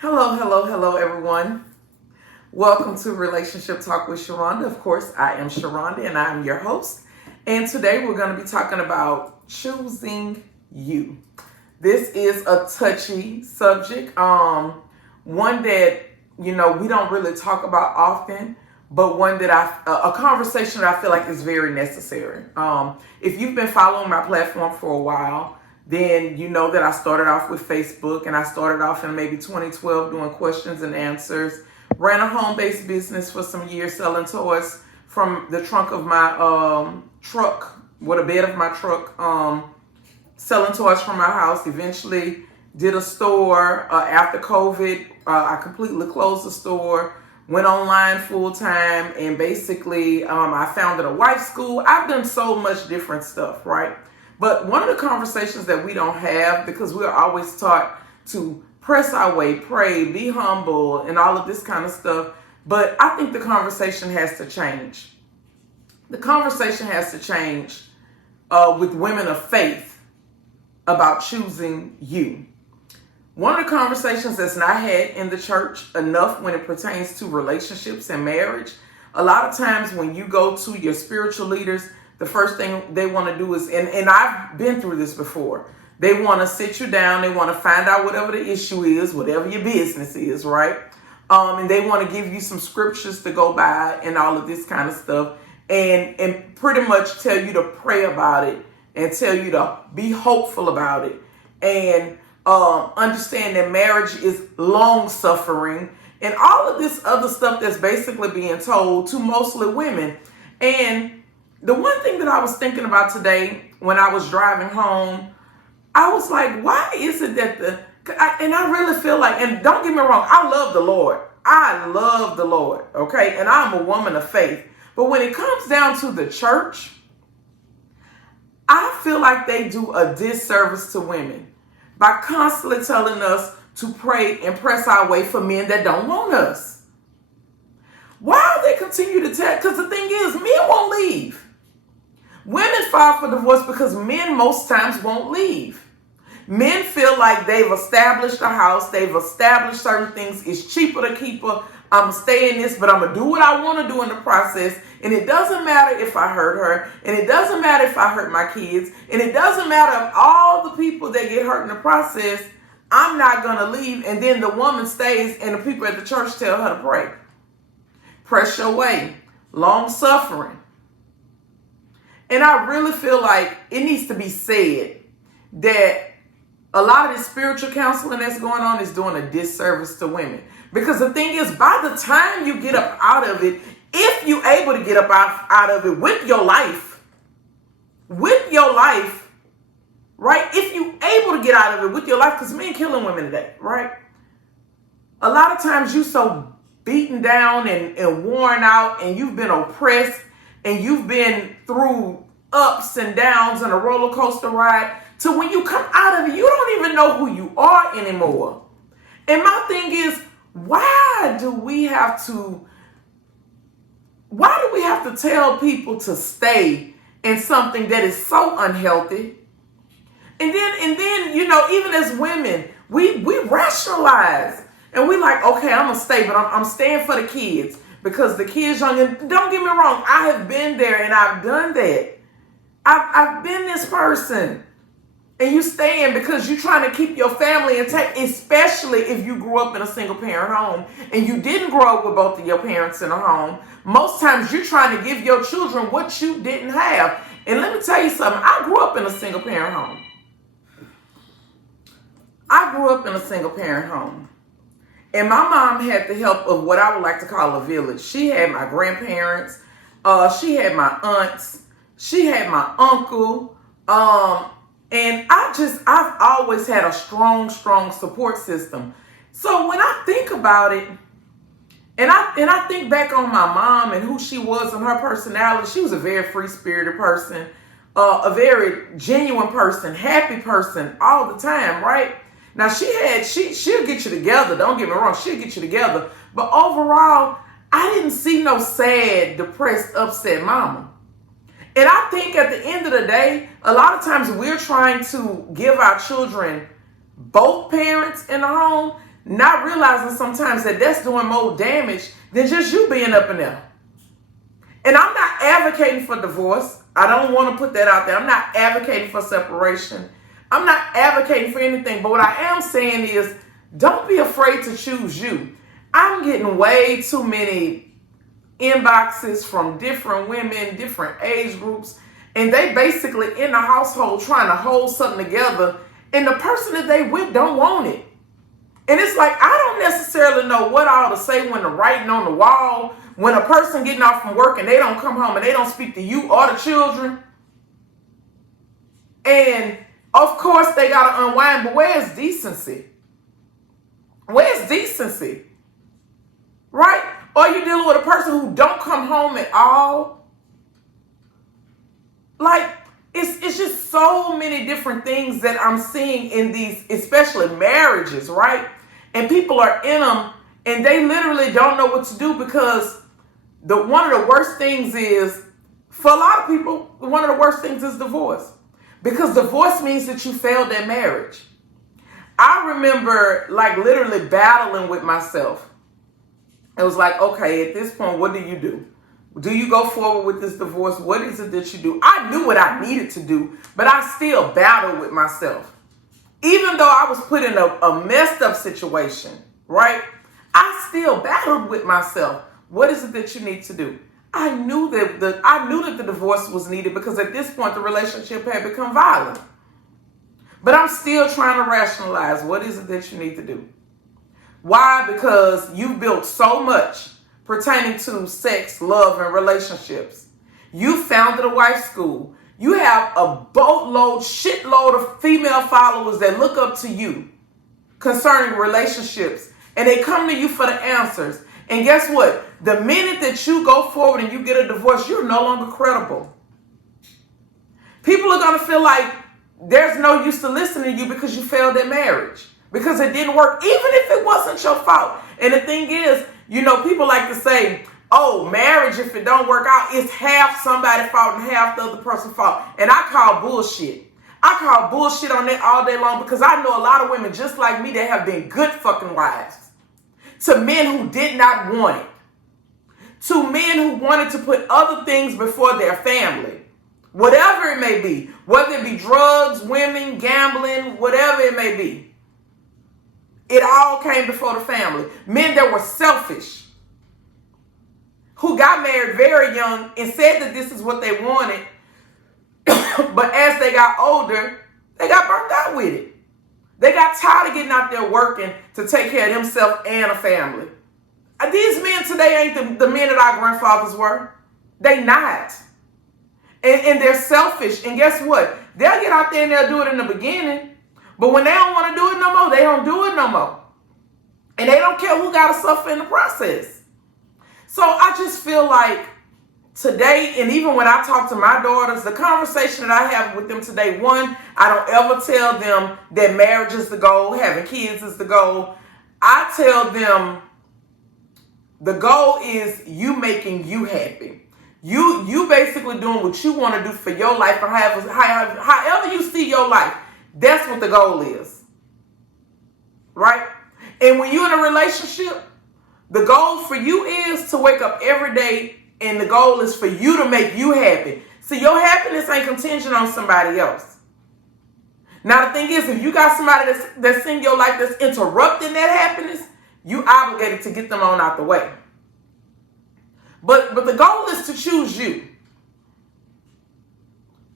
Hello, hello, hello, everyone. Welcome to Relationship Talk with Sharonda. Of course, I am Sharonda and I'm your host. And today we're going to be talking about choosing you. This is a touchy subject, one that we don't really talk about often, but one that a conversation that I feel like is very necessary. If you've been following my platform for a while, then you know that I started off with Facebook, and I started off in maybe 2012 doing questions and answers. Ran a home-based business for some years selling toys from the trunk of my truck, with a bed of my truck, selling toys from my house. Eventually did a store after COVID. I completely closed the store, went online full time, and basically I founded a wife school. I've done so much different stuff, right? But one of the conversations that we don't have, because we're always taught to press our way, pray, be humble, and all of this kind of stuff. But I think the conversation has to change. The conversation has to change with women of faith about choosing you. One of the conversations that's not had in the church enough when it pertains to relationships and marriage, a lot of times when you go to your spiritual leaders, the first thing they want to do is, and I've been through this before, they want to sit you down, they want to find out whatever the issue is, whatever your business is, right? And they want to give you some scriptures to go by and all of this kind of stuff, and pretty much tell you to pray about it and tell you to be hopeful about it, and understand that marriage is long suffering, and all of this other stuff that's basically being told to mostly women. And the one thing that I was thinking about today when I was driving home, I was like, why is it that and I really feel like, and don't get me wrong, I love the Lord. I love the Lord, okay? And I'm a woman of faith. But when it comes down to the church, I feel like they do a disservice to women by constantly telling us to pray and press our way for men that don't want us. Why they continue to tell? Because the thing is, men won't leave. Women file for divorce because men most times won't leave. Men feel like they've established a house, they've established certain things. It's cheaper to keep her. I'm going to stay in this, but I'm going to do what I want to do in the process. And it doesn't matter if I hurt her. And it doesn't matter if I hurt my kids. And it doesn't matter if all the people that get hurt in the process, I'm not going to leave. And then the woman stays and the people at the church tell her to pray. Press your way. Long suffering. And I really feel like it needs to be said that a lot of this spiritual counseling that's going on is doing a disservice to women. Because the thing is, by the time you get up out of it, if you're able to get up out of it with your life, right? If you're able to get out of it with your life, because men killing women today, right? A lot of times you so beaten down and worn out, and you've been oppressed, and you've been through ups and downs and a roller coaster ride, to when you come out of it, you don't even know who you are anymore. And my thing is, why do we have to tell people to stay in something that is so unhealthy? And then even as women, we rationalize, and we like, okay, I'm gonna stay, but I'm staying for the kids because the kids young. And don't get me wrong, I have been there and I've done that. I've been this person. And you staying because you're trying to keep your family intact, especially if you grew up in a single parent home and you didn't grow up with both of your parents in a home. Most times you're trying to give your children what you didn't have. And let me tell you something. I grew up in a single parent home. And my mom had the help of what I would like to call a village. She had my grandparents. She had my aunts. She had my uncle. And I've always had a strong support system. So when I think about it, and I think back on my mom and who she was and her personality, she was a very free-spirited person, a very genuine person, happy person all the time, right? Now she'll get you together. Don't get me wrong, she'll get you together. But overall, I didn't see no sad, depressed, upset mama. And I think at the end of the day, a lot of times we're trying to give our children both parents in the home. not realizing sometimes that that's doing more damage than just you being up in there. And I'm not advocating for divorce. I don't want to put that out there. I'm not advocating for separation. I'm not advocating for anything. But what I am saying is, don't be afraid to choose you. I'm getting way too many inboxes from different women, different age groups, and they basically in the household trying to hold something together, and the person that they with don't want it. And it's like, I don't necessarily know what I ought to say when the writing on the wall, when a person getting off from work and they don't come home and they don't speak to you or the children. And of course they got to unwind, but where's decency? Where's decency? Right? Or you dealing with a person who don't come home at all. Like, it's just so many different things that I'm seeing in these, especially marriages, right? And people are in them and they literally don't know what to do, because one of the worst things is, for a lot of people, one of the worst things is divorce. Because divorce means that you failed that marriage. I remember like literally battling with myself. It was like, okay, at this point, what do you do? Do you go forward with this divorce? What is it that you do? I knew what I needed to do, but I still battled with myself. Even though I was put in a messed up situation, right? I still battled with myself. What is it that you need to do? I knew that the divorce was needed, because at this point the relationship had become violent. But I'm still trying to rationalize, what is it that you need to do? Why? Because you built so much pertaining to sex, love, and relationships. You founded a wife school. You have a boatload, shitload of female followers that look up to you concerning relationships. And they come to you for the answers. And guess what? The minute that you go forward and you get a divorce, you're no longer credible. People are going to feel like there's no use to listening to you because you failed at marriage, because it didn't work, even if it wasn't your fault. And the thing is, people like to say, oh, marriage, if it don't work out, it's half somebody's fault and half the other person's fault. And I call bullshit. I call bullshit on that all day long, because I know a lot of women just like me that have been good fucking wives to men who did not want it, to men who wanted to put other things before their family, whatever it may be, whether it be drugs, women, gambling, whatever it may be. It all came before the family. Men that were selfish, who got married very young and said that this is what they wanted, but as they got older, they got burnt out with it. They got tired of getting out there working to take care of themselves and a family. These men today ain't the men that our grandfathers were. They not. And they're selfish. And guess what? They'll get out there and they'll do it in the beginning. But when they don't want to do it no more, they don't do it no more. And they don't care who got to suffer in the process. So I just feel like today, and even when I talk to my daughters, the conversation that I have with them today, one, I don't ever tell them that marriage is the goal, having kids is the goal. I tell them the goal is you making you happy. You basically doing what you want to do for your life, or however you see your life. That's what the goal is. Right? And when you're in a relationship, the goal for you is to wake up every day, and the goal is for you to make you happy. See, your happiness ain't contingent on somebody else. Now, the thing is, if you got somebody that's in your life that's interrupting that happiness, you obligated to get them on out the way. But the goal is to choose you.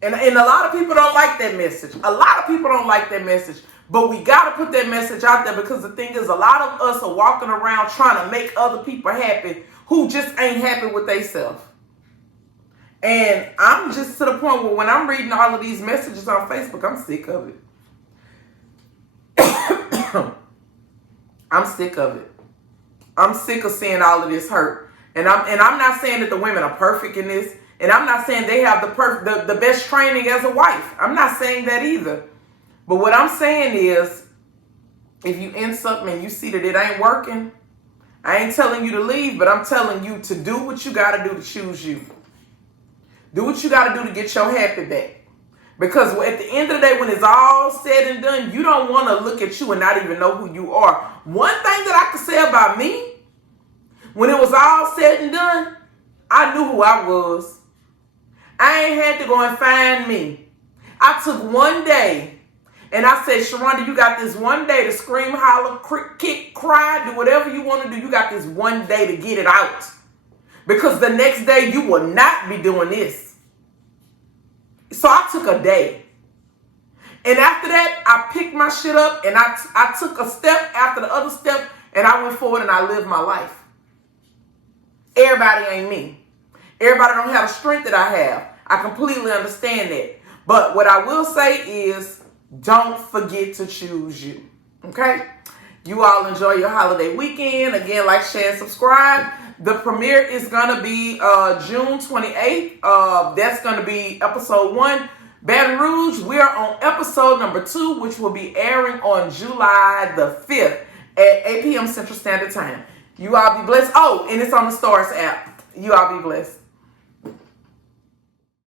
And a lot of people don't like that message. A lot of people don't like that message. But we got to put that message out there, because the thing is, a lot of us are walking around trying to make other people happy who just ain't happy with themselves. And I'm just to the point where when I'm reading all of these messages on Facebook, I'm sick of it. I'm sick of it. I'm sick of seeing all of this hurt. And I'm not saying that the women are perfect in this. And I'm not saying they have the best training as a wife. I'm not saying that either. But what I'm saying is, if you in something and you see that it ain't working, I ain't telling you to leave, but I'm telling you to do what you got to do to choose you. Do what you got to do to get your happy back. Because at the end of the day, when it's all said and done, you don't want to look at you and not even know who you are. One thing that I can say about me, when it was all said and done, I knew who I was. I ain't had to go and find me. I took one day and I said, Sharonda, you got this one day to scream, holler, kick, cry, do whatever you want to do. You got this one day to get it out. Because the next day you will not be doing this. So I took a day. And after that, I picked my shit up and I took a step after the other step and I went forward and I lived my life. Everybody ain't me. Everybody don't have the strength that I have. I completely understand that. But what I will say is, don't forget to choose you. Okay? You all enjoy your holiday weekend. Again, like, share, and subscribe. The premiere is going to be June 28th. That's going to be episode 1. Baton Rouge, we are on episode number 2, which will be airing on July the 5th at 8 p.m. Central Standard Time. You all be blessed. Oh, and it's on the Stars app. You all be blessed.